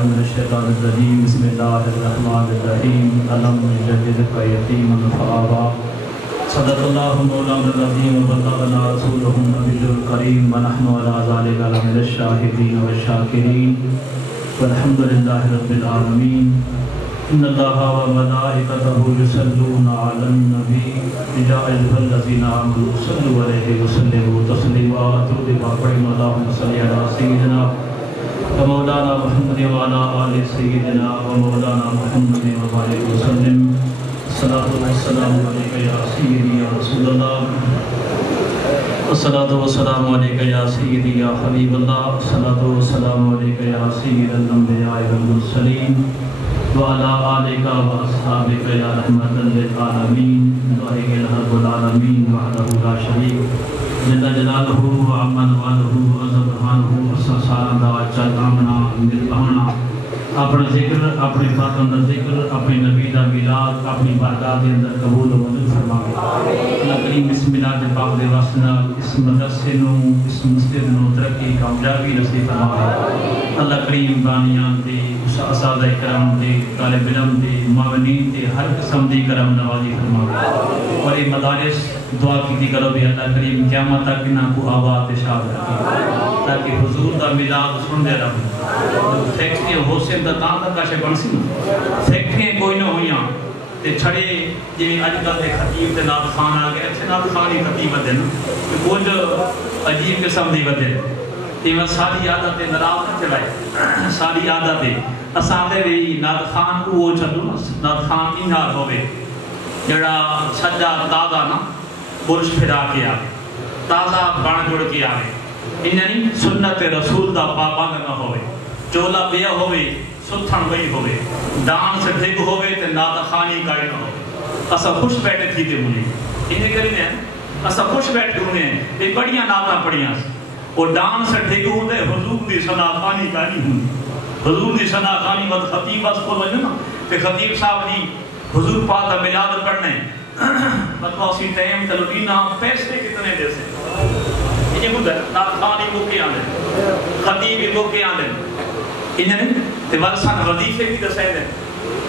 باللہ من الشیطان الرجیم بسم اللہ الرحمن الرحیم علم جدید یتیما فآوا صدق اللہ مولانا العظیم وبلغنا رسولہ النبی الکریم ونحن علی ذلک لمن الشاہدین والشاکرین والحمد للہ رب العالمین ان اللہ وملائکتہ یصلون علی النبی یا ایھا الذین آمنوا صلوا علیہ وسلموا تسلیما درود پاک پڑھیں اللہم صلی علی سیدنا مولانا محمد وعلی آل سیدنا ومولانا محمد وبارک وسلم الصلاۃ والسلام علیک یا سیدی یا رسول اللہ الصلاۃ والسلام علیک یا سیدی یا حبیب اللہ الصلاۃ والسلام علیک یا سید الانبیاء والمرسلین وعلی آلک واصحابک یا رحمۃ للعالمین دعائے رب العالمین وحدہ لا شریک جل جلالہ وعمن والہ عزبانہ سارا دا چل آمنا مل آنا اپنا ذکر اپنے فاتح دا ذکر اپنے نبی دا میلاد اپنی بارگاہ دے اندر قبول و منظور فرمائے اللہ کریم بسم اللہ دے پاک دے واسطے اس مدرسے نو اس مسجد نو ترقی کامیابی نصیب فرمائے اللہ کریم بانیان دے اساتذہ کرام دے طالب علم دے معاونین دے ہر قسم دی کرم نوازی فرمائے اور یہ مدارس دعا کی کرو بھی اللہ کریم قیامت تک انہاں کو آباد شاد رکھے تاکہ حضور دا میلاد سن دے رہو فیکٹریاں ہو سے دا تاں تک کاشے بن سی فیکٹریاں کوئی نہ ہویاں تے چھڑے جی اج کل دے خطیب تے نعت خان آ گئے اچھے نعت خان ہی خطیب ودے نا کچھ عجیب قسم دی ودے تے میں ساری عادت ناراض نہ چلائے ساری عادت اساں دے وی نعت خان کو وہ چھڈو نا نعت خان انہار ہوے جڑا سجا تازہ نا برش پھرا کے آوے تازہ بن جڑ کے آوے انہیں سنت رسول دا پابند نہ ہوئے چولا بیا ہوئے ستھن بئی ہوئے ڈان سے ڈھگ ہوئے تے ناتا خانی کائی نہ ہوئے اسا خوش بیٹھے تھی تے مجھے انہیں کریں ہیں اسا خوش بیٹھے ہوئے ہیں یہ بڑیاں ناتا پڑیاں اور ڈان سے ڈھگ ہوئے حضور دی سنا خانی کائی ہوئی حضور دی سنا خانی وقت خطیب اس کو لجو نا کہ خطیب صاحب جی حضور پاک دا ملاد پڑھنے مطلب اسی ٹائم تلوینا پیسے کتنے دے سے یہ مدر ناخانی موقع آنے خطیبی موقع آنے انہیں تیوالسان وظیفے کی دسائے دیں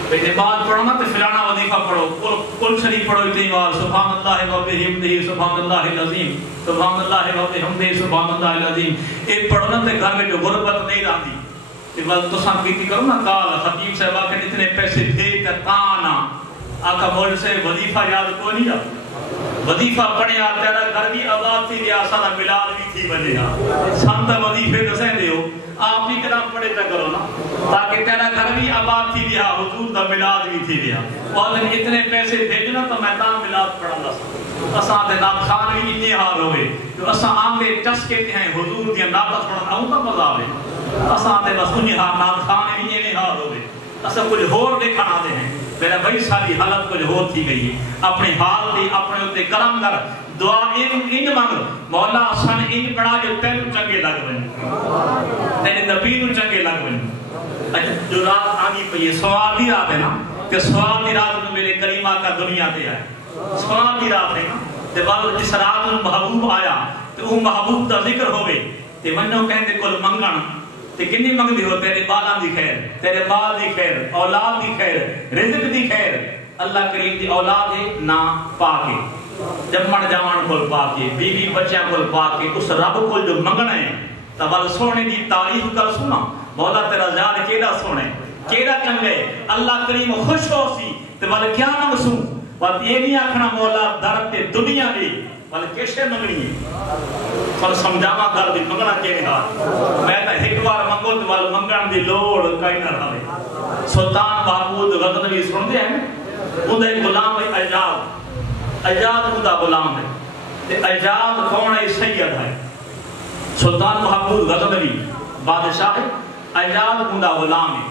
پہلے بعد پڑھو نا تو فلانا وظیفہ پڑھو کل شریف پڑھو اتنیوار سبحان اللہ و بحمدہ سبحان اللہ العظیم سبحان اللہ و بحمدہ سبحان اللہ العظیم ایک پڑھو نا تو گھر میں جو غربت نہیں رہتی تیوال تو سام کیتی کرو نا کال خطیب صاحبہ کے اتنے پیسے دے تانا آقا مول سے وظیفہ یاد کو نہیں جاتا وظیفہ پڑھے آتا ہے گھر بھی آباد تھی لیا سارا ملاد بھی تھی بنے گا سانتا وظیفے دسیں دے ہو آپ بھی کرام پڑھے تا کرو نا تاکہ تیرا گھر بھی آباد تھی لیا حضور دا ملاد بھی تھی لیا والن اتنے پیسے بھیجنا تو میں تاں ملاد پڑھا دا اساں دے نات خان بھی اتنے حال ہوئے جو اساں آنگے چس کہتے ہیں حضور دیا ناتا پڑھا آؤں کا مزہ آوے اساں دے بس انہی حال نات خان بھی اتنے حال ہوئے اساں کچھ ہور دیکھنا دے ہیں میرا بڑی ساری حالت کچھ ہو تھی گئی ہے اپنے حال دی اپنے اتے کرم کر دعا ان مانگ مولا سن ان بڑا جو تینو چنگے لگ بنے تیرے نبی نو چنگے لگ بنے اچھا جو رات آگی پہ یہ سوال دی رات ہے نا کہ سوال دی رات میں میرے کریمہ کا دنیا دے آئے سوال دی رات ہے نا تے والو جس رات میں محبوب آیا تو وہ محبوب دا ذکر ہوئے تے منو کہندے کل منگن تے کنی منگدی ہو تیرے بالاں دی خیر تیرے مال دی خیر اولاد دی خیر رزق دی خیر اللہ کریم دی اولاد ہے نا پاکے جمن جوان کول پاکے بیوی بچیاں کول پاکے اس رب کول جو منگنا ہے تبال سونے دی تعریف کر سنا مولا تیرا یار کیڑا سونے کیڑا چنگے اللہ کریم خوش ہو سی تبال کیا منگسوں بات یہ نہیں آکھنا مولا درد تے دنیا دی بل کیسے منگنی ہے پر سمجھاما کر دی منگنا کیڑے ہاں میں تا ایک بار منگو تو وال منگن دی لوڑ کئی نہ رہے سلطان محمود غزنوی سن دے ہیں اوندا ایک غلام ہے اجاد اوندا غلام ہے تے اجاد کون ہے سید ہے سلطان محمود غزنوی بادشاہ ہے اجاد اوندا غلام ہے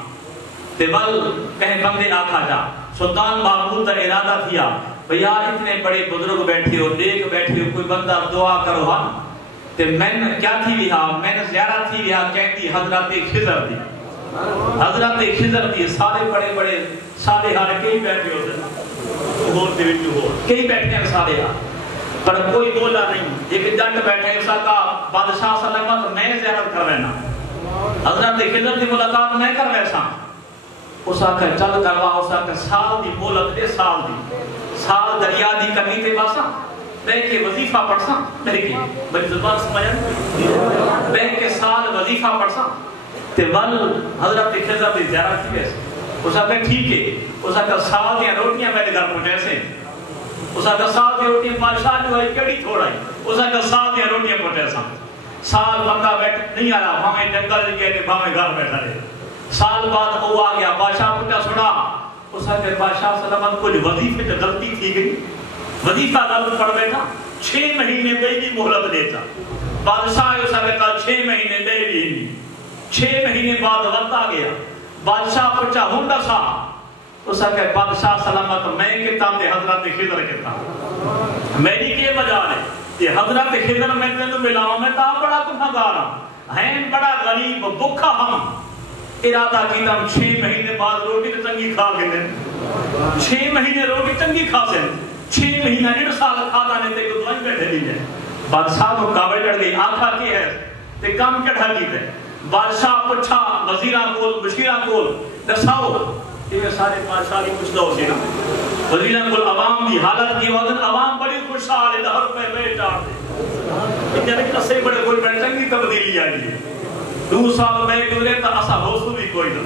تے بل کہیں بندے آکھا جا سلطان محمود کا ارادہ کیا بھئی یار اتنے بڑے بزرگ بیٹھے ہو نیک بیٹھے ہو کوئی بندہ دعا کرو ہاں تے میں کیا تھی بھی ہاں میں نے زیارت تھی بھی ہاں کہتی حضرت خضر دی حضرت خضر دی سارے بڑے بڑے سارے ہار کئی بیٹھے ہوتے ہوتے ہوتے کئی بیٹھے ہیں سارے ہار پر کوئی بولا نہیں ایک جنٹ بیٹھے اسا کا بادشاہ صلی اللہ علیہ وسلم میں زیارت کر رہنا حضرت خضر دی ملاقات میں کر ویسا اس آکھا چل کروا اس آکھا سال دی مولت دے سال دریا دی کمی تے باسا بیٹھ کے وظیفہ پڑھسا میری زبان سمجھا بیٹھ کے سال وظیفہ پڑھسا تے ول حضرت خضر دی زیارت کی ویسے اس آکھا ٹھیک ہے اس آکھا سال دیا روٹیاں میرے گھر پہنچے سے اس آکھا سال دیا روٹیاں بادشاہ جو ہے کیڑی تھوڑا ہے اس آکھا سال دیا روٹیاں پہنچے سا سال بندہ بیٹھ نہیں آیا بھامیں جنگل گئے کہ بھامیں گھر بیٹھا رہے سال بعد وہ آ گیا بادشاہ پوچھا سنا اس آکھا بادشاہ سلامت کچھ وظیفے سے غلطی تھی گئی وظیفہ غلط پڑھ بیٹھا 6 مہینے بے دی مہلت دیتا بادشاہ اس آکھا 6 مہینے دے بھی نہیں 6 مہینے بعد وقت آ گیا بادشاہ پوچھا ہونڈا سا اس آکھا بادشاہ سلامت میں کتا تے حضرت خضر کتا میری کے وجہ ہے یہ حضرت خضر میں تینوں ملاؤں میں تا بڑا گنہگار ہیں بڑا غریب بکھا ہم ارادہ کیتا ہم 6 مہینے بعد روٹی تے چنگی کھا گئے 6 مہینے روٹی چنگی کھا سے 6 مہینہ 1.5 سال کھاتا نے تے کو دوائی بیٹھے لی جائے بادشاہ کو کعبے چڑھ گئی آنکھا کی ہے تے کام کٹھا کی تے بادشاہ پوچھا وزیران کول مشیران کول دساؤ یہ سارے بادشاہ کی کچھ دو سی نا وزیران کول عوام کی حالت کی وقت عوام بڑی خوشحال ہے 10 روپے میں چاڑ دے لیکن اسے بڑے کوئی بڑے چنگی تبدیلی آئی ہے 2 سال میں گزرے تو اسا ہوسو بھی کوئی نہ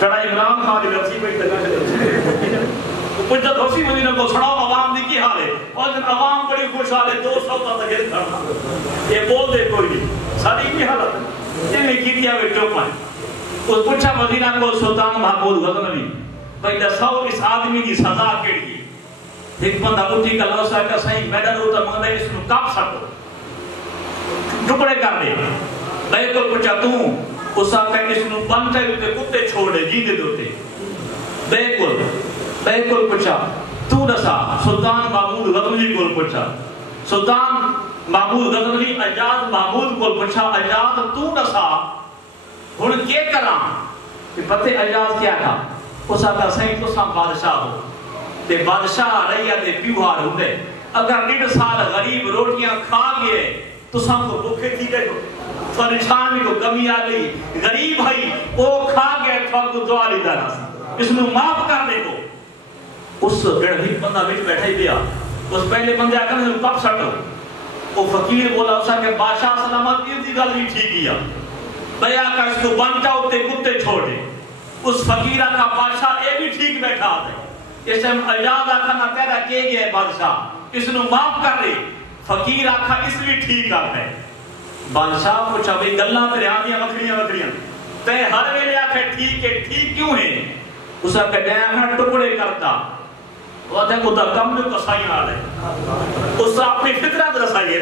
چڑھا عمران خان دی ویسی کوئی تکا پنجت ہوسی وزیران کو سڑاؤ عوام دی کی حال ہے اور جن عوام بڑی خوشحال ہے 200 تا تک کھڑنا یہ بول دے کوئی نہیں ساری کی حالت یہ میں کی دیا ہوئے چوپ آئے اس پوچھا مدینہ کو سلطان محمود غزنوی بھئی دساؤ اس آدمی کی سزا کیڑی ایک بندہ اٹھی کا لوسا کا صحیح میڈر ہوتا مگدہ اس کو کاپ سکو ٹکڑے کر دے میں کو پوچھا تو اس آقا اس کو بنتے ہوتے کتے چھوڑے جیدے دوتے بیکل پوچھا تو دسا سلطان محمود غزنوی کو پوچھا سلطان محمود غزنوی اجاد محمود کو پوچھا اجاد تو دسا ہن کیا کرا کہ پتے اجاز کیا تھا اس آقا صحیح تو سام بادشاہ ہو تے بادشاہ رہیا تے پیوہار ہوندے اگر 1.5 سال غریب روٹیاں کھا گئے تو سام کو بھوکے تھی گئے تو نشان کو کمی آ گئی غریب بھائی وہ کھا گئے تو دعا لیتا رہا اس نے معاف کر دے کو اس گڑھی بندہ بیٹھ بیٹھا ہی دیا اس پہلے بندے آکر نے کب سٹو وہ فقیر بولا اسا کہ بادشاہ سلامت کی گل بھی ٹھیک کیا بھئی آقا اس کو بنتا ہوتے کتے چھوڑے اس فقیرہ کا بادشاہ اے بھی ٹھیک بیٹھا آتے اس میں اجاد آقا نہ پیدا کیے گئے بادشاہ اس نے معاف کر دے فقیر آقا اس بھی ٹھیک آتا ہے بادشاہ پوچھا بھئی گلہ تیرے آدیاں مکڑیاں تے ہر ویلے آکھے ٹھیک ہے ٹھیک کیوں ہے اس آقا ڈیاں ٹکڑے کرتا وہ دیکھو تا کم جو کسائی آ رہے اس اپنی فطرت رسائیے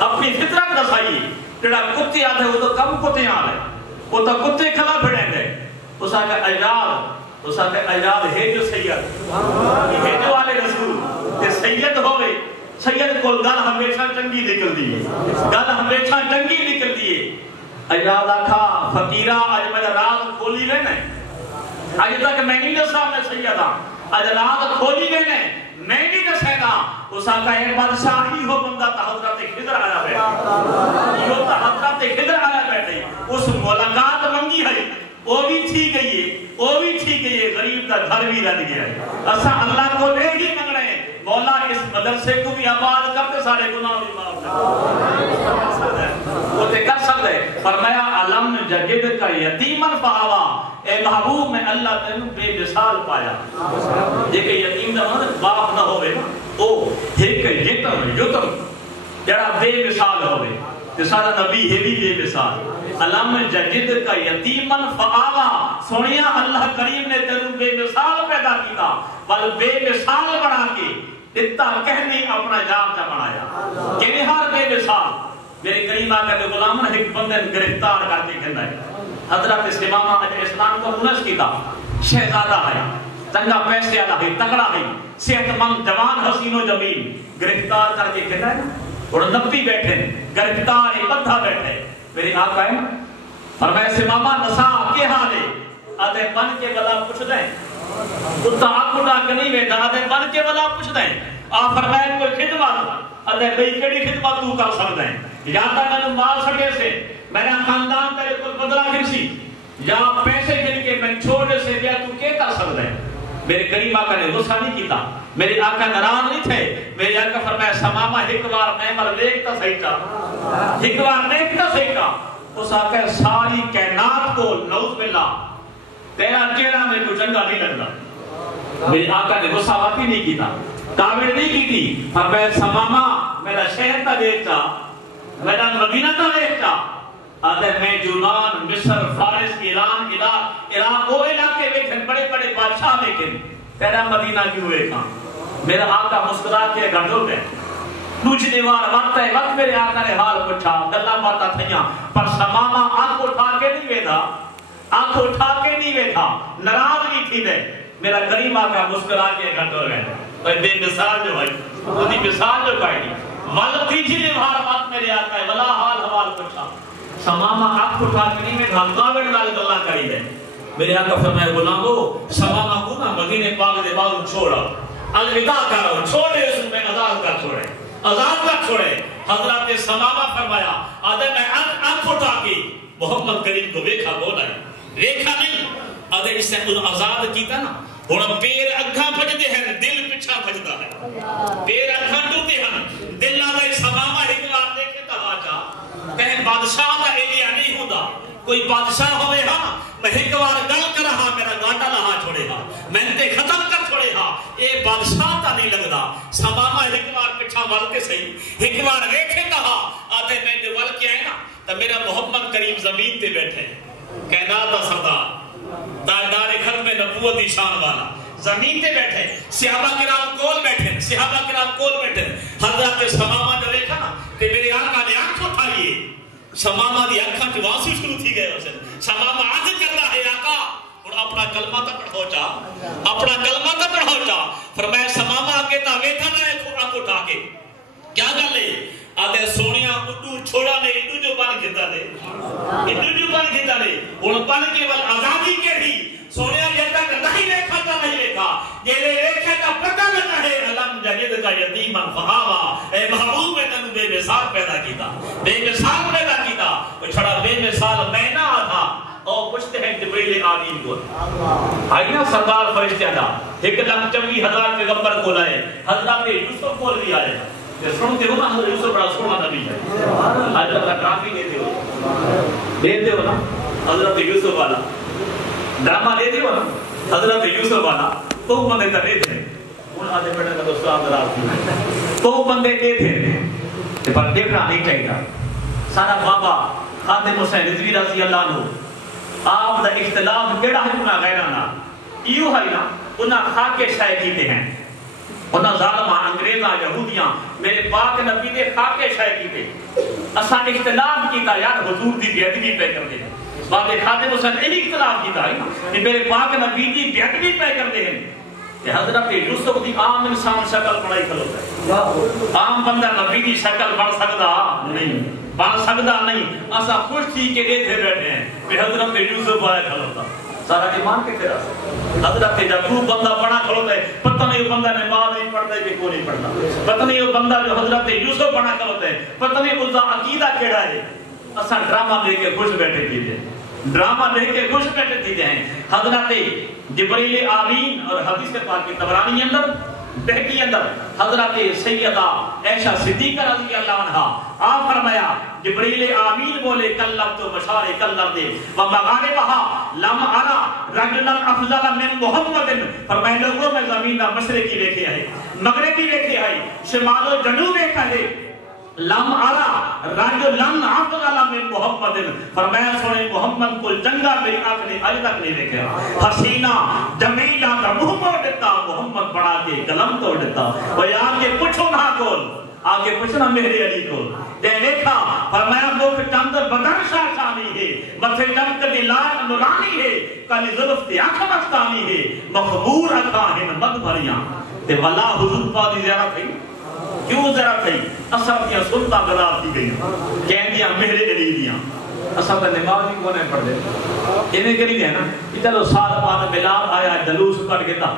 اپنی فطرت رسائیے جڑا کتے آتے وہ تو کم کتے آ رہے وہ تو کتے کھلا پھڑیں گے اس آقا اجاد ہے جو سید ہے جو والے رسول تے سید ہوئے سید کو گل ہمیشہ چنگی نکل دیئے گل ہمیشہ چنگی نکل دیئے اجاد آکھا فقیرہ آج میرا راز کھولی لینے آج تک میں نہیں دسا میں سیدہ آج راز کھولی لینے میں نہیں دسیدہ اس آقا ایک بادشاہی ہو بندہ تا حضرت خضر آیا بیٹھے یہ تا حضرت خضر آیا بیٹھے اس ملاقات منگی ہے وہ بھی تھی گئی ہے غریب تا گھر بھی رہ گیا ہے اسا اللہ کو لے ہی منگ رہے ہیں مولا اس مدرسے کو بھی آباد کرتے سارے گناہ بھی معاف کرتے وہ تے کر سکتے فرمایا علم جگد کا یتیمن پاوا اے محبوب میں اللہ تینوں بے مثال پایا جے کہ یتیم دا مطلب باپ نہ ہوئے نا او ایک یتم جڑا بے مثال ہوئے تے سارا نبی ہے بھی بے مثال علم جگد کا یتیمن فآوا سنیا اللہ کریم نے تینوں بے مثال پیدا کیتا بل بے مثال بنا کے اتنا کہنے اپنا جان کا بنایا کہ نہار بے مثال میرے کریم آقا کے غلامن ایک بندے گرفتار کر کے کہنا ہے حضرت سمامہ علیہ السلام کو منش کیتا شہزادہ ہے تنگا پیسے آدھا ہے تگڑا ہے صحت مند جوان حسین و جمیل گرفتار کر کے کہنا ہے اور نبی بیٹھے گرفتار ہے بدھا بیٹھے میرے آقا ہے فرمائے سمامہ نسا کے حالے آدھے بن کے بلا پوچھ دیں کتا آکھوڑا کہ نہیں بیٹھا آدھے بن کے بلا پوچھ دیں آپ فرمائے کوئی خدمت آدھے بھئی کیڑی خدمت تو کر سکتے ہیں یا تا میں مال سکے سے میرا خاندان تیرے کو بدلا گرسی یا پیسے گن کے میں چھوڑے سے گیا تو کیا کر سکتا ہے؟ میرے کریم آقا نے غصہ نہیں کیتا، میرے آقا ناراض نہیں تھے. میرے آقا فرمایا سماما ایک بار میں مر دیکھتا صحیح تھا، ایک بار دیکھتا صحیح تھا. اس آقا ساری کائنات کو نعوذ باللہ تیرا چہرہ میں کوئی چنگا نہیں لگتا. میرے آقا نے غصہ واقعی نہیں کیتا، تعبیر نہیں کی تھی. فرمایا سماما میرا شہر تا دیکھتا، میرا مدینہ تا دیکھتا. اگر میں یونان، مصر، فارس، ایران، عراق وہ علاقے میں بڑے بڑے بادشاہ لیکن تیرا مدینہ کیوں دیکھا؟ میرا آقا مسکرا کے گھٹو گئے. دوسری بار وقت میرے آقا نے حال پوچھا، گلا باتاں تھیاں، پر سماما آنکھ اٹھا کے نہیں ویدا، آنکھ اٹھا کے نہیں ویدا، ناراض نہیں تھی دے. میرا کریم آقا مسکرا کے گھٹو گئے. بے مثال جو ہے وہ دی مثال جو پائی دی ول تیجی بار بات میرے آقا ہے ولا حال حوال پوچھا. سماما آنکھ اٹھا کے نہیں ویدا، کاوڑ نال گلا کری دے. میرے آقا فرمایا غلامو سماما کو نہ مدینے پاک دے باغ چھوڑا، الوداع کرو، چھوڑے اس میں آزاد کا چھوڑے، آزاد کا چھوڑے. حضرت سماما فرمایا آدھے میں آنکھ اٹھا کے محمد کریم کو ویکھا بولا ہے، ویکھا نہیں. آدھے اس نے آزاد کیتا نا ہن پیر اکھاں بھجدے ہیں، دل پیچھا بھجدا ہے. پیر اکھاں ٹوٹے ہیں، دل آدھے سماما ایک بار دیکھے تا آجا. کہیں بادشاہ دا ایلیا نہیں ہوندا، کوئی بادشاہ ہوئے ہاں میں ایک بار گل کر رہا میرا گاٹا لہا چھوڑے ہاں، میں تے ختم کر چھوڑے ہاں. اے بادشاہ تا نہیں لگدا. سماما ایک بار پچھا ول کے صحیح ایک بار ویکھے کہا آدھے میں جو ول کے آئے نا تو میرا محمد کریم زمین تے بیٹھے، کائنات دا سردار، تاجدار ختم نبوت دی شان والا زمین تے بیٹھے. صحابہ کرام کول بیٹھے، صحابہ کرام کول بیٹھے. حضرت سماما جو دیکھا نا کہ میرے آقا نے آنکھ اٹھائی، سماما دی آنکھاں کی واسو شروع تھی گئے. اسے سماما عرض کرتا ہے آقا اور اپنا کلمہ تک پڑھو چا، اپنا کلمہ تک پڑھو چا. فرمایا سماما آگے تا ویٹھا نہ ہے آنکھ اٹھا کے کیا گل ہے؟ آدھے سونیا اڈو چھوڑا نے اڈو جو بن کھتا دے، اڈو جو بن کھتا دے اور بن کے ول آزادی کے ہی سونیا جب تک نہیں دیکھا تا نہیں دیکھا، یہ دیکھا تا پتہ لگا ہے علم جدید کا یتیما فہاوا. اے محبوب میں تنو بے مثال پیدا کیتا، بے مثال پیدا کیتا. وہ چھڑا بے مثال میں نہ آتا. اور پوچھتے ہیں جبریل آمین کو آئی نا سردار فرشتہ دا 1,24,000 پیغمبر کو لائے، حضرت یوسف کو بھی آئے. سنتے ہو نا حضرت یوسف بڑا سونا نبی ہے، حضرت ڈرامے لیتے ہو نا حضرت یوسف والا ڈرامہ لیتے ہو نا حضرت یوسف والا تو بندے تو لیتے ہیں. ان آدھے بیٹے کا دوستہ آدھرات تھی تو بندے لیتے پر دیکھنا نہیں چاہیے. سارا بابا خاتم حسین رضوی رضی اللہ عنہ آپ دا اختلاف کیڑا ہے انہاں غیرانہ ایو ہے نا انہاں خاکے شائع کیتے ہیں، انہاں ظالمہ انگریزاں یہودیاں میرے پاک نبی نے خاکے شائع کیتے. اساں اختلاف کیتا یار حضور دی بیعتگی پہ کر دے. بات خاتم حسین یہی اختلاف کیتا ہے کہ میرے پاک نبی دی بیعتگی پہ کر دے ہیں. کہ حضرت یوسف دی عام انسان شکل بڑائی کھلوتا ہے، عام بندہ نبی دی شکل بڑھ سکتا نہیں، بن سکتا نہیں. اسا خوش تھی کہ ایتھے بیٹھے ہیں کہ حضرت یوسف آیا کھلوتا. سارا ایمان کے تیرا حضرت یعقوب بندہ بڑا کھلوتا ہے، پتہ نہیں وہ بندہ نماز نہیں پڑھتا ہے کہ کوئی نہیں پڑھتا، پتہ نہیں وہ بندہ جو حضرت یوسف بڑا کھلوتا ہے پتہ نہیں اس کا عقیدہ کیڑا ہے. اسا ڈرامہ دے کے خوش بیٹھے کیجئے، ڈرامہ دے کے خوش بیٹھے کیجئے ہیں. حضرت جبریل آمین اور حدیث پاک کی طبرانی اندر بہکی اندر حضرت سیدہ عائشہ صدیقہ رضی اللہ عنہ آپ فرمایا جبریل آمین بولے کلم تو بشارے کلم دے ومغاربہا لم ارا رجلا افضل من محمد. فرمائے لوگوں میں زمین کا مشرقی دیکھے ہے، مغربی دیکھے ہے، شمال و جنوب دیکھا ہے. لم ارا رجلا افضل من محمد. فرمایا سونے محمد کو جنگا میری آنکھ نے آج تک نہیں دیکھا. حسینہ جمیلہ کا منہ موڑ دیتا محمد بڑا کے قلم توڑ دیتا. وہ آگے پوچھو نہ کول، آگے پوچھنا میرے علی کو دے دیکھا. فرمایا لوگ چند بدن شاشانی ہے، متھے چمک دی لال نورانی ہے، کالی زلف دی آنکھ مستانی ہے، مخبور اکھاں ہیں مد بھریاں. تے والا حضور پاک دی زیارت ہے کیوں ضرورت ہے؟ اصل دیا سلطہ گلاب دی گئی کہن دیا مہرے علی دیا. اصل کا نماز ہی کونے پڑھ دے انہیں کری دے نا کہ چلو سال بعد ملاد آیا جلوس پڑھ گئے تھا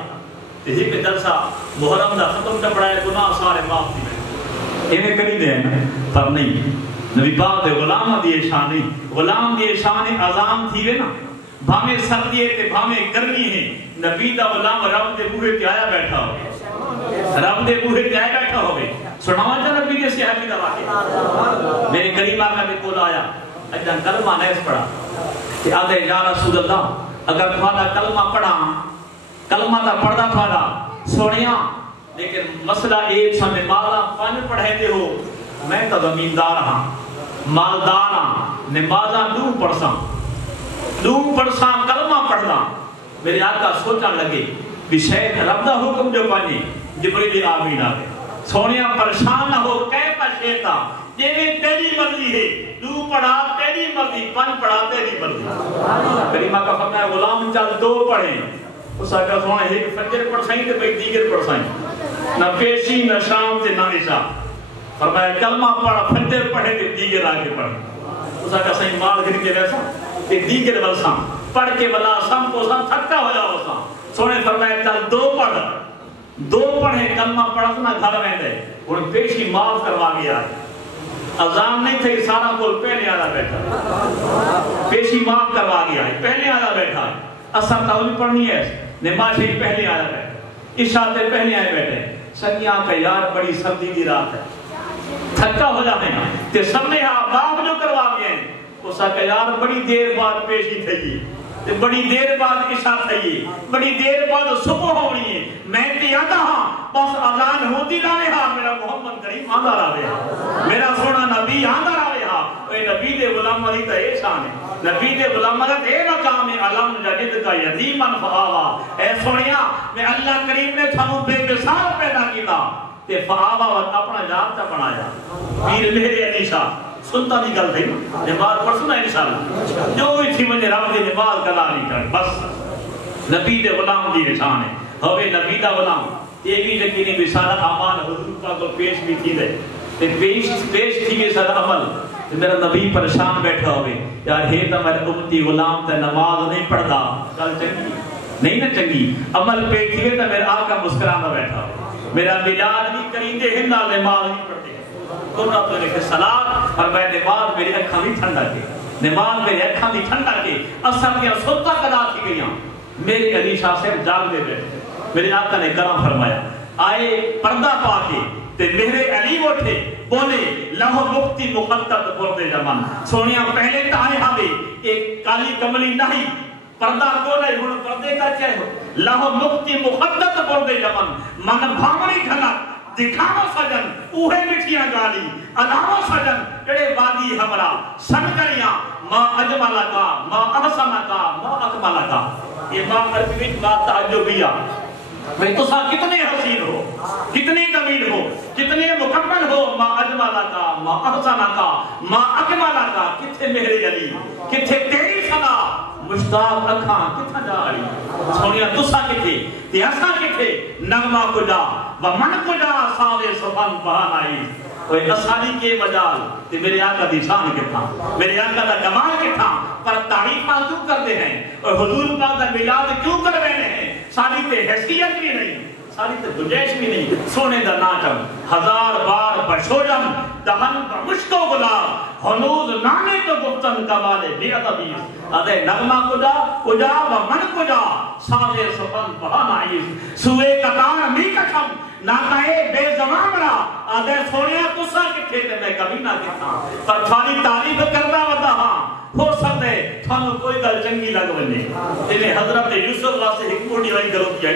تیزی پہ جلسہ محرم دا ختم ٹپڑا ہے گناہ سارے معاف دی گئے انہیں کری دے نا. پر نہیں نبی پاک دے غلام دی شان غلام دی شان اعظم تھی وے نا بھاویں سردی ہے تے بھاویں گرمی ہے نبی دا غلام رب دے بوہے تے آیا بیٹھا ہو رب دے بوہے تے آیا بیٹھا ہوے سناواں تے نبی دے صحابی دا واقعہ میرے کریم آقا دے کول آیا اجا کلمہ نہیں پڑھا کہ آدھے یا رسول اللہ اگر تھوڑا کلمہ پڑھا کلمہ دا پڑھدا تھوڑا سونیا لیکن مسئلہ ایک سمے مالا پن پڑھے دے ہو میں تو زمیندار ہاں مالدار ہاں نمازاں دو پڑھساں کلمہ پڑھدا میرے آقا سوچن لگے بھی شاید رب دا حکم جو پانی جبریل آمین آگے سونیا پریشان نہ ہو کیفا شیطا یہ میں تیری مرضی ہے تو پڑھا تیری مرضی پن پڑھا تیری مرضی کریم آقا فرمایا غلام چل دو پڑھیں اس آقا سونا ایک فجر پڑھ سائیں تے بھئی دیگر پڑھ سائیں نہ پیشی نہ شام تے نہ عشاء فرمایا کلمہ پڑھ فجر پڑھے تے دیگر آگے پڑھ اس آقا سائیں مال گری کے ویسا تے دیگر بلساں پڑھ کے بلا سم کو سم تھکا ہو جاؤ ساں سونے فرمایا چل دو پڑھیں کلمہ پڑھنا گھر میں دے انہیں پیشی معاف کروا گیا اذان نہیں تھے سارا کول پہلے آدھا بیٹھا پیشی معاف کروا گیا پہلے آدھا بیٹھا اثر تاولی پڑھنی ہے نماز ہی پہلے آدھا بیٹھا عشاء تے پہلے آئے بیٹھے سنگیاں کہ یار بڑی سردی دی رات ہے تھکا ہو جاتے ہیں تے سب نے باپ جو کروا گئے اس کہ یار بڑی دیر بعد پیشی تھی بڑی دیر بعد عشاء تھی بڑی دیر بعد صبح ہونی ہے میں تے آتا ہاں بس اذان ہوتی رہے ہاں میرا محمد کریم آندہ رہے ہاں میرا سونا نبی آندہ رہے ہاں اے نبی دے غلام علی تا اے شان ہے نبی دے غلام علی اے مقام علم جدید کا یتیمن فآوا اے سونیا میں اللہ کریم نے تھانوں بے مثال پیدا کیتا تے فآوا وقت اپنا جان تا بنایا پیر میرے علی شاہ سنتا نہیں گل تھی نماز پڑھ سنا انشاءاللہ جو بھی تھی مجھے رب دے نماز کلا نہیں کر بس نبی دے غلام دی نشان ہے ہوئے نبی دا غلام یہ بھی یقینی بھی سارا اعمال حضور پاک کو پیش بھی تھی دے پیش تھی بھی سارا عمل میرا نبی پریشان بیٹھا ہوئے یار ہے تا میرے امتی غلام تے نماز نہیں پڑھدا کل چنگی نہیں نہ چنگی عمل پہ تھی تا میرا آقا مسکرانا بیٹھا ہوئے میرا ملاد بھی کریندے ہندہ نماز نہیں پڑھتے قرآن تو لکھے صلاة اور میں نماز میری اکھاں بھی ٹھنڈا کے نماز میری اکھاں بھی ٹھنڈا کے اثر دیا سلطہ قدا تھی گئیاں میری علی شاہ سے جاگ دے بیٹھے میرے آقا نے کرام فرمایا آئے پردہ پا کے تے میرے علی اٹھے بولے لہو مفتی مخطط بردے جمان سونیا پہلے تائے ہمیں ایک کالی کملی نہیں پردہ کو نہیں ہوں پردے کا کیا ہو لہو مفتی مخطط بردے جمان من بھامری کھنک دکھاو سجن اوہے مٹھیاں گالی ادھاو سجن کڑے وادی ہمرا سن کریاں ما اجمالہ کا ما احسنہ کا ما اکمالہ کا یہ ما عربیت ما تعجبیہ میں تو سا کتنے حسین ہو کتنے کمیل ہو کتنے مکمل ہو ما اجمالہ کا ما احسنہ کا ما اکمالہ کا کتھے میرے علی کتھے تیری سنا مشتاق اکھاں کتھا جا رہی سونیا تسا کتھے تیاسا کتھے نغمہ کجا ومن کجا ساوے سفن بہان آئی وہ اصحالی کے مجال تے میرے آقا دی شان کتھا میرے آقا دا کمال کتھا پر تعریفہ کیوں کرتے ہیں اور حضور پاک دا ملاد کیوں کر رہے ہیں ساری تے حیثیت بھی نہیں ساری تے گنجائش بھی نہیں سونے دا ناچم ہزار بار بشوجم دہن پر مشکو گلاب ہنوز نانے تو گفتن کمالے بے ادبیز ادھے نغمہ کجا و من کجا ساوے سفن بہان آئیز سوئے قطار می کچھم ناکائے بے زمان را ادھے سونیا تسا کتھے تے میں کبھی نہ کتھا پر تھوڑی تعریف کرنا ودا ہاں ہو سکتے تھانو کوئی گل چنگی لگ بنے انہیں حضرت یوسف واسے ایک موٹی وائی گلو کیا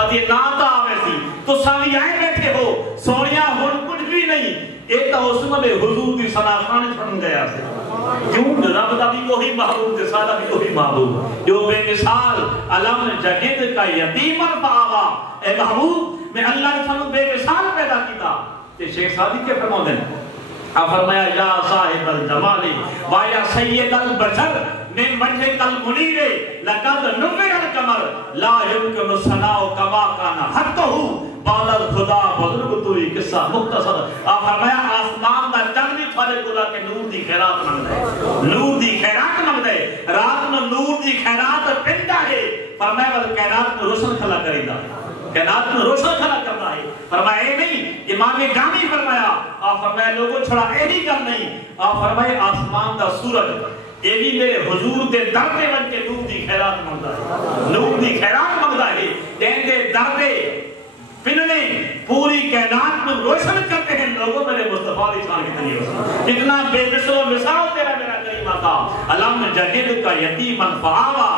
آدھی ناتا آوے سی تو ساوی آئے بیٹھے ہو سونیا ہون کچھ بھی نہیں ایک تو اس میں حضور دی صلاح خانے چھڑن گیا سے کیوں رب دا بھی کوئی محبوب دے سادہ بھی کوئی محبوب جو بے مثال علم جگد کا یتیمن پاوا اے محبوب میں اللہ نے سانو بے مثال پیدا کیتا تے شیخ سادی کے فرماؤں دیں آپ فرمایا یا صاحب الجمال وایا سید البشر من وجهك المنیر لقد نور القمر لا يمكن الثناء كما كان حقه بعد الخدا بزرگ توئی قصہ مختصر آپ فرمایا آسمان دا چند بھی تھوڑے گلا کے نور دی خیرات منگ دے نور دی خیرات منگ دے رات میں نور دی خیرات پنڈا ہے فرمایا وہ کائنات میں روشن کھلا کرے گا کائنات میں روشن کھلا کرتا ہے فرمایا اے نہیں امام جامی فرمایا آپ فرمایا لوگوں چھڑا ایڈی کم نہیں آپ فرمائے آسمان دا سورج یہ بھی میرے حضور دے دردے بن کے نور دی خیرات مانگتا ہے نور دی خیرات مانگتا ہے دین دے دردے پننے پوری کائنات میں روشن کرتے ہیں لوگوں میرے مصطفیٰ علیہ السلام کی طریقے اتنا بے مثل و مثال تیرا میرا کریم آقا علم جدید کا یتیمن فآوا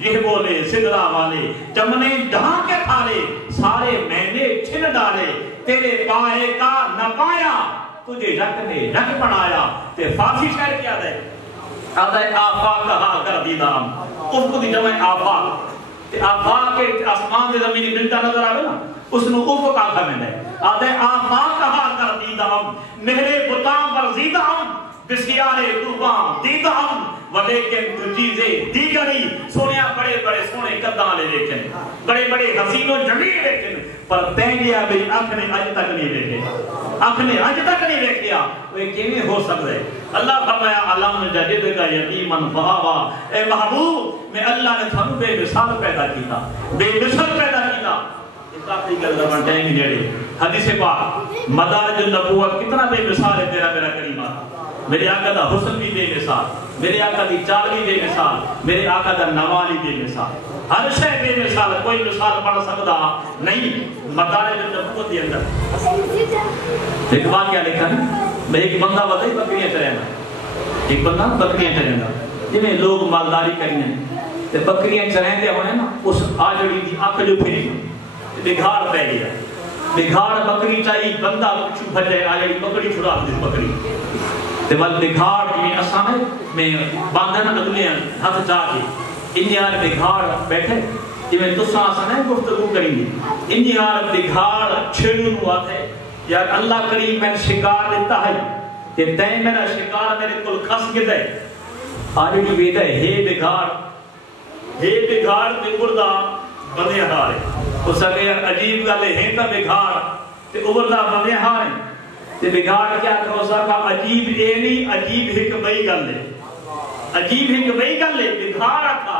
یہ بولے سدرا والے چمنے جہاں کے تھالے سارے مہنے چھن ڈالے تیرے پائے کا نہ پایا تجھے رکھ نے رکھ بنایا تے فارسی شعر کیا دے آدھے آفاق کہا کر دیدام افق دی جمع آفاق تے آفاق کے آسمان دے زمینی ملتا نظر آگے نا اس نے افق آخر میں دے آدھے آفاق کہا کر دیدام نہرے بطام ورزیدام بسیارے قربان دیدام ولیکن تو چیزیں دیگری سونیا بڑے بڑے سونے قداں لے لیکن بڑے بڑے حسین و جمیل لیکن پر تینگیا بھی آنکھ نے آج تک نہیں دیکھے آنکھ نے آج تک نہیں دیکھیا وہ کیویں ہو سکتا ہے اللہ فرمایا علم جدید کا یتیمن فآوا اے محبوب میں اللہ نے تھانو بے مثال پیدا کیتا بے مثال پیدا کیتا کافی گل زبان ٹائم ہی نیڑے حدیث پاک مدارج النبوت کتنا بے مثال ہے تیرا میرا کریم میرے آقا دا حسن بھی بے مثال میرے آقا دی چال بھی بے مثال میرے آقا دا نوالی بے مثال ہر شے بے مثال کوئی مثال پڑھ سکتا نہیں مدارج النبوت دی اندر ایک بات کیا لکھا ہے میں ایک بندہ بتائی بکریاں چرائنا ایک بندہ بکریاں چرائنا جی میں لوگ مالداری کریں تے بکریاں چرائیں دے ہونے نا اس آجڑی دی آنکھ جو پھری بگھاڑ پہ گیا بگھاڑ بکری چاہی بندہ چھو بھجے آجڑی بکری چھڑا دی بکری تے ول بگھاڑ جی اساں میں باندھن اگلے ہاتھ جا کے انیار بگھاڑ بیٹھے جی میں تساں اساں گفتگو کریں گے انیار بگھاڑ چھڑوں نو آتے یار اللہ کریم میں شکار دیتا ہے کہ تین میرا شکار میرے کل کھس کے دے آجڑی بیٹا ہے بگھاڑ تے مردہ بندے ہارے اس اگر یار عجیب گالے ہیں تا بگھاڑ تے مردہ بندے ہارے تے بگھاڑ کیا کرو سکا عجیب اے نہیں عجیب ایک بئی گل لے عجیب ایک بئی گل لے بگھاڑ تھا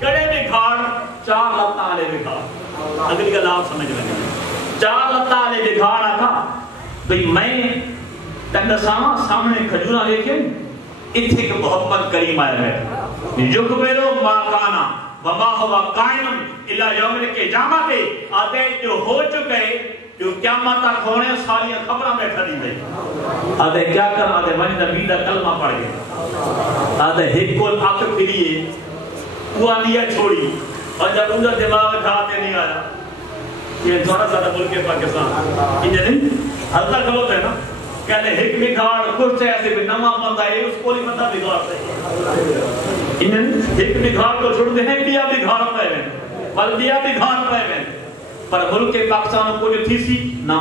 کڑے بگھاڑ چار لتا لے بگھاڑ اگلی گل آپ سمجھ رہے ہیں چار لتا لے بگھاڑ تھا بھئی میں تندساں سامنے کھجورہ لے کے اتھے کہ محمد کریم آئے ہے یقبلو ما کانا وما ہوا قائم اللہ یوم کے جامع پہ آدھے جو ہو چکے جو قیامت تک ہونے ساریاں خبرہ میں کھڑی گئی آدھے کیا کر آدھے ونی نبی دا کلمہ پڑھ گئے آدھے ایک کول آنکھ پھریے وہ آنیا چھوڑی اور جب اندر دماغ کھاتے نہیں آیا یہ تھوڑا سا ملک پاکستان انجھے نہیں حلقہ کلوت ہے نا کہتے ہیں ایک بگھاڑ کچھ ایسے بھی نمہ بندہ ہے اس کولی بندہ بگھاڑ سے انہیں ایک بگھاڑ کو چھوڑ دے ہیں بیا بگھاڑ پہ میں بلدیا بگھاڑ پہ میں پر ملک پاکستان کو جو تھی سی نا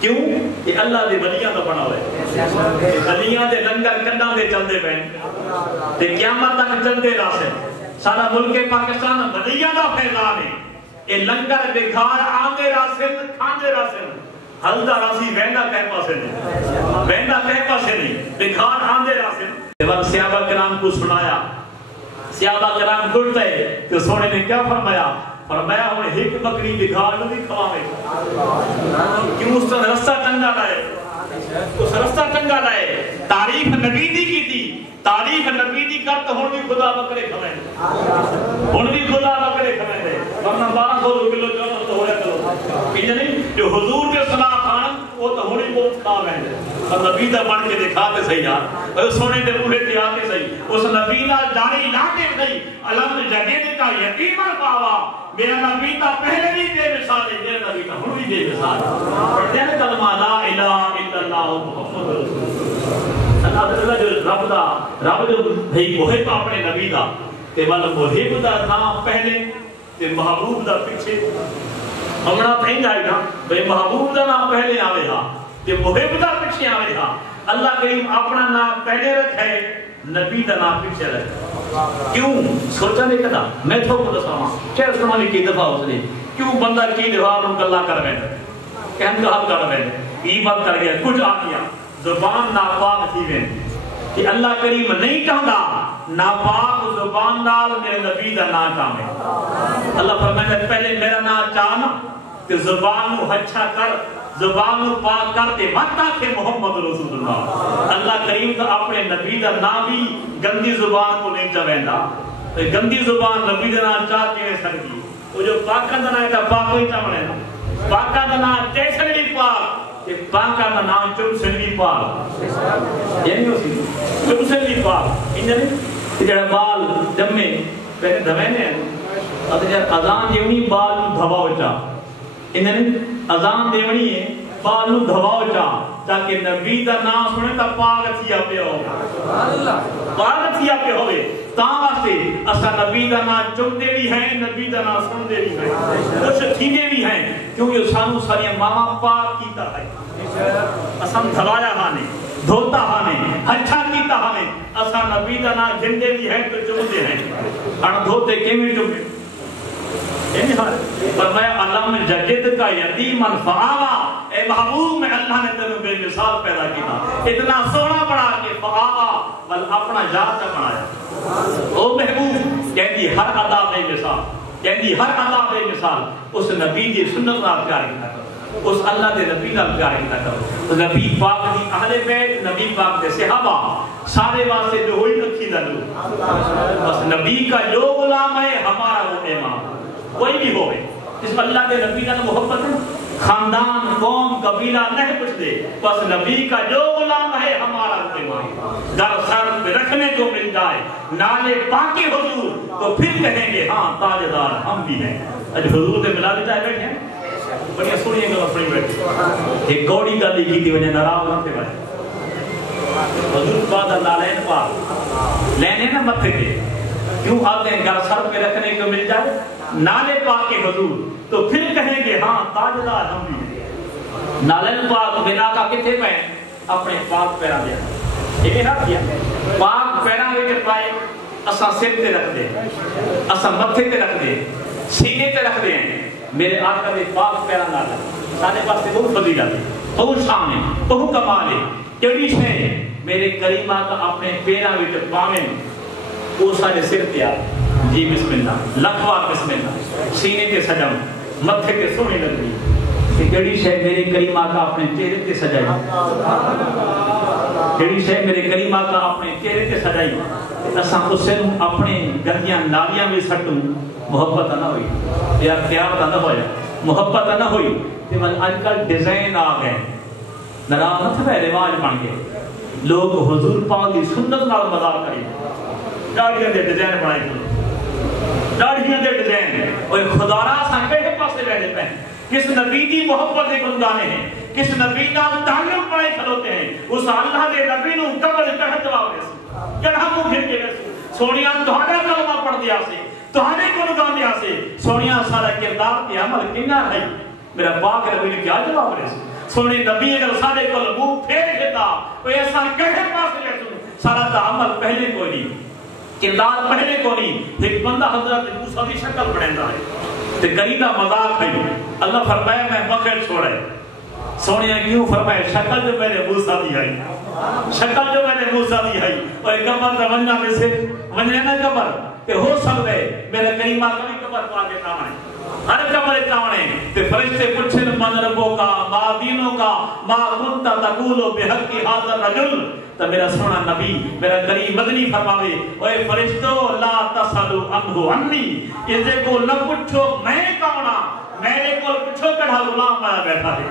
کیوں کہ اللہ دے ولیاں تو بنا ہوئے ولیاں دے لنگر کنڈا دے چل دے پہن تے قیامت تک چل دے راسے سارا ملک پاکستان ولیاں دا فیضان ہے یہ لنگر بگھاڑ آندے راسے کھاندے راسے حلدہ راسی وینڈا کہہ پاسے نہیں وینڈا کہہ پاسے نہیں بگھاڑ آندے راسے دیوان صحابہ کرام کو سنایا صحابہ کرام گھڑتے تو سونے نے کیا فرمایا فرمایا ہمیں ایک بکری بگھاڑ نہیں کھواوے کیوں اس طرح رستہ چنگا لائے اس رستہ چنگا لائے تعریف نبی دی کی تھی تعریف نبی دی کر تو ہن بھی خدا بکرے کھویں ہن بھی خدا بکرے کھویں دے ورنہ 1200 کلو جو تو ہویا کرو کہ نہیں جو حضور کے صلاح کھان وہ تو ہن ہی بہت کھاویں دے اور نبی دا بن کے دکھاتے صحیح یار اور سونے دے پورے تے آتے صحیح اس نبی نا داڑھی لا کے صحیح علم جدید کا یتیم پاوا میرا نبی تا پہلے بھی بے مثال ہے میرا نبی تا ہن بھی بے مثال پڑھتے ہیں کلمہ لا الہ الا اللہ محمد رسول اللہ جو رب جو بھئی محب اپنے نبی دا تے والا محب دا نام پہلے تے محبوب دا پیچھے ہمنا پہن جائے گا بھئی محبوب دا نام پہلے آوے ہاں تے محب دا پیچھے آوے ہاں اللہ کریم اپنا نام پہلے رکھے نبی دا نام پیچھے رکھے کیوں سوچا نہیں کدا میں تو کو دساواں چہ سنانی کی دفعہ اس نے کیوں بندہ کی دفعہ ان کو اللہ کر بیٹھے کہن کا حل کر بیٹھے ایمان کر گیا کچھ آ گیا زبان ناپاک تھی میں کہ اللہ کریم نہیں کہندا ناپاک زبان نال میرے نبی دا نا چاہے اللہ فرمائے پہلے میرا نا چاہنا کہ زبان نو اچھا کر زبان نو پاک کرتے مت آکھے محمد رسول اللہ. اللہ کریم تو اپنے نبی دا نام بھی گندی زبان کو نہیں چویندا. گندی زبان نبی دا نام چاہ کے سکتی. وہ جو پاکاں دا نام ہے پاک ہی چاونے نا. پاکاں دا نام چیسن بھی پاک کہ پاکاں دا نام چمسن بھی پاک. یعنی اسی چمسن بھی پاک. انجھے جڑا بال جمے پہلے دھوینے ہیں اور جب اذان دیونی بال نو دھواؤ چا. انہیں اذان دیونی ہے بال نو دھواؤ چا تاکہ نبی دا نام سنے تا پاک تھیا پہ ہو. پاک تھیا پہ ہوئے تاں واسطے اسا نبی دا نام چمدے بھی ہیں, نبی دا نام سندے بھی ہیں, کچھ تھیندے بھی ہیں کیونکہ سانو ساری ماما پاک کیتا ہے. اسا دھوایا ہانے دھوتا ہانے اچھا کیتا ہانے. اسا نبی دا نام گھندے بھی ہیں تو چمدے ہیں. ان دھوتے کیویں چمدے فرمایا علم جدد کا یتیمن فآوا. اے محبوب میں اللہ نے تنو بے مثال پیدا کیا, اتنا سونا بڑھا کے فآوا بل اپنا ذات بنایا. او محبوب کہتی ہر ادا بے مثال, کہتی ہر ادا بے مثال. اس نبی دی سنت نال پیار کیتا کرو, اس اللہ دے نبی نال پیار کیتا کرو. نبی پاک دی اہل بیت, نبی پاک دے صحابہ سارے واسطے جو ہوئی رکھی دا لو. بس نبی کا جو غلام ہے ہمارا وہ امام. کوئی بھی ہوئے اس اللہ کے نبی کا محبت ہے, خاندان قوم قبیلہ نہیں پوچھ دے, بس نبی کا جو غلام ہے ہمارا امام. در سر پہ رکھنے کو مل جائے نالے پاکی حضور تو پھر کہیں گے ہاں تاجدار ہم بھی ہیں. اج حضور دے ملا دیتا ہے بیٹھے ہیں بڑی سنیے گا اپنی بیٹھے ایک گوڑی گلی کی تھی وجہ نراؤ نتے بھائی حضور بعد نالین پاک لینے نہ مت کے کیوں آتے ہیں گر سر پہ رکھنے کو مل جائے نالے پاک کے حضور تو پھر کہیں گے ہاں تاجدار ہم بھی ہیں. نالن پاک بنا کا کتے پہن اپنے پاک پیرا دیا. یہ بھی رکھ دیا پاک پیرا لے کے پائے اسا سر تے رکھ دے, اسا متھے تے رکھ دے, سینے تے رکھ دے. میرے آقا دے پاک پیرا نال سارے پاس سے بہت فضیلت ہے, بہت شان ہے, بہت کمال ہے. کیڑی شے میرے کریم آقا اپنے پیرا وچ پاویں وہ سارے سر تے آ جی بسم اللہ لکھوار بسم اللہ سینے تے سجم متھے تے سونے لگی. کہ کیڑی شے میرے کریم آقا اپنے چہرے تے سجائی, کیڑی شے میرے کریم آقا اپنے چہرے تے سجائی. اساں اس سے اپنے گندیاں نالیاں میں سٹوں محبت نہ ہوئی یا پیار نہ ہویا, محبت نہ ہوئی. تے ول اج کل ڈیزائن آ گئے, نرام نہ تھے رواج بن گئے. لوگ حضور پاک دی سنت نال مذاق کریں, داڑھیاں دے ڈیزائن بنائے, داڑھیاں دے ڈیزائن. اور خدا را سان کہے پاسے بیٹھے پے کس نبی دی محبت دے گنگانے ہیں, کس نبی نال تعلق پائے کھلوتے ہیں. اس اللہ دے نبی نو قبر کہہ جواب دے سی جڑا منہ پھر کے سونیاں تہاڈا کلمہ پڑھ دیا سی, تہاڈے کو گا دیا سی. سونیاں سارا کردار تے عمل کنا ہے میرا پاک نبی نے کیا جواب دے سی. سونے نبی اگر سارے کو منہ پھیر دیتا او ایسا کہے پاسے لے سارا تا عمل پہلے کوئی نہیں, کردار پہلے کو نہیں. ایک بندہ حضرت موسیٰ کی شکل بڑھندا ہے تے کریدہ مذاق ہے. اللہ فرمایا میں بغیر چھوڑے. سونیا کیوں فرمایا شکل جو میں نے موسیٰ دی آئی, شکل جو میں نے موسیٰ دی آئی. اور قبر دا ونجا میں سے ونجا نہ قبر کہ ہو سکتا ہے میرا کریمہ کبھی قبر پا کے تاونے, ہر قبر تاونے. تے فرشتے پوچھن من ربوں کا ما دینوں کا ما کنت تقول بحق هذا الرجل. تو میرا سونا نبی میرا کریم مدنی فرماوے اوے فرشتو لا تسالو عنہ عنی, اس کو نہ پوچھو میں کون ہاں, میرے کو پوچھو کڑا غلام آیا بیٹھا ہے,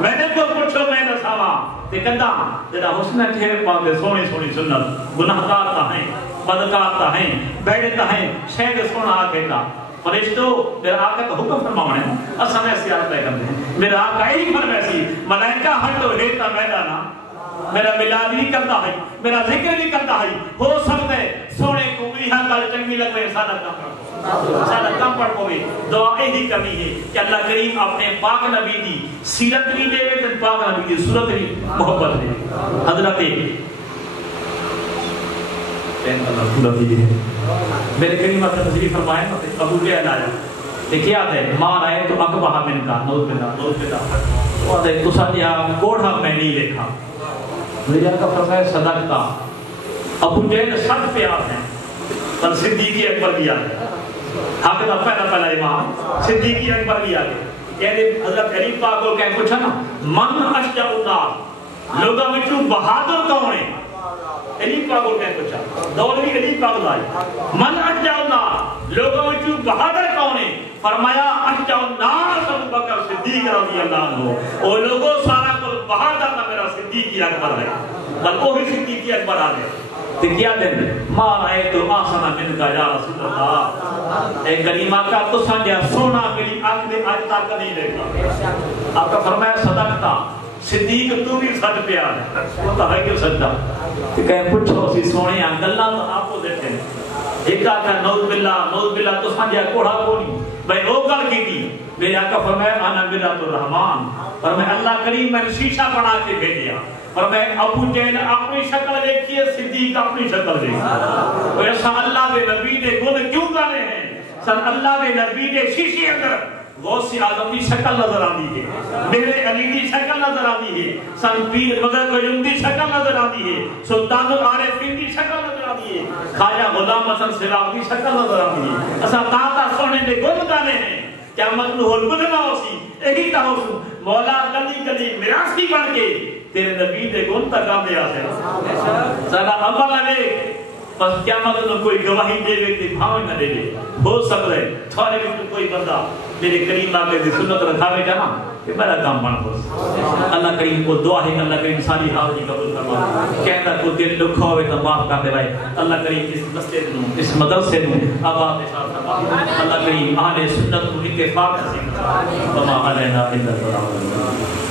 میرے کو پوچھو میں دساواں. تے کدا جڑا حسن چہرے پاندے سونی سونی سنت گناہگار تا ہیں, بدکار تا ہیں, بیڑے تا ہیں, شہد سونا آ کہتا فرشتو میرا آقا کا حکم فرماونے اساں میں سیاست پہ کرتے ہیں. میرا آقا ہی فرماسی ملائکہ ہٹو ہیتا میدانا میرا ملاد نہیں کرتا ہے, میرا ذکر نہیں کرتا ہے. ہو سکتا ہے سونے کو یہاں کل چنگی لگ رہے سادہ کم پڑھ پوے. دعا یہی کرنی ہے کہ اللہ کریم اپنے پاک نبی دی سیرت نہیں دے تے پاک نبی دی صورت نہیں محبت دے. حضرت میرے کریم اپنے تشریف فرمائے ابو جہل آیا دیکھیا ہے مار آئے تو اکبہ من کا نوز پیدا اور دے تسا دیا کوڑھا میں نہیں لکھا. میرے آقا فرمایا صدقتا. ابو جہل سب پیار ہیں پر صدیق اکبر دیا ہے. حق دا پہلا امام صدیق اکبر بھی آگے یعنی حضرت علی پاک کو کہیں پوچھا نا من اشجع الناس لوگوں میں بہادر کون ہے؟ علی پاک کو کہیں پوچھا دور بھی علی پاک لائی من اشجع الناس لوگوں میں بہادر کون ہے؟ فرمایا اشجع الناس ابو بکر صدیق رضی اللہ عنہ وہ لوگوں سارا کو بہادر نہ میرا صدیق اکبر ہے بل وہی صدیق اکبر آ گئے تو کیا دیں ما رأیت آسنا من کا یا رسول اللہ اے کریمہ کا تو سنجھا سونا میری آنکھ نے آج تک نہیں دیکھا آپ کا فرمایا صدقتا صدیق تو بھی سچ پیا ہے وہ تو ہے کہ سچا کہ کہیں پوچھو سی سونے گلا تو آپ کو دیتے ہیں ایک آقا نوز باللہ تو سنجھا کوڑا کونی بھائی وہ گل کی تھی میرے آقا فرمایا انا ملت الرحمن فرمایا اللہ کریم میں نے شیشہ بنا کے بھیجیا فرمایا ابو جہل اپنی شکل دیکھیے صدیق اپنی شکل دیکھیے ایسا اللہ کے نبی نے گن کیوں گانے ہیں سن اللہ کے نبی نے شیشے اندر غوث اعظم کی شکل نظر آتی ہے میرے علی کی شکل نظر آتی ہے سن پیر مگر قیوم کی شکل نظر آتی ہے سلطان العارفین کی شکل نظر آتی ہے خواجہ غلام حسن سیلاب کی شکل نظر آتی ہے اسا تاتا سونے دے گن گانے ہیں کیا مطلب ہول گن نہ ہو سی ایک ہی ہو مولا کلی کلی میراثی بن کے تیرے نبی دے گن تک آتے آتے ذرا عمل لگے بس کیا مطلب کوئی گواہی دے ویکتی بھاویں نہ دے دے ہو سکتا ہے تھوڑے بھی کوئی بندہ میرے کریم آگے دی سنت رکھاوے جانا کہ میرا کام بن پس اللہ کریم کو دعا ہے کہ اللہ کریم ساری حاضری قبول فرما کہتا کو دل دکھا ہوئے تو معاف کر دے بھائی اللہ کریم اس مسجد نو اس مدرسے نو آباد اشار فرما اللہ کریم اہل سنت کو اتفاق نصیب فرما وما علینا الا البلاغ